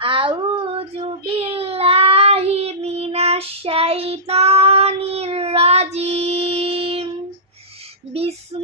আউযু বিল্লাহি মিনাশ শাইতানির রাজিম। বিসমিল্লাহির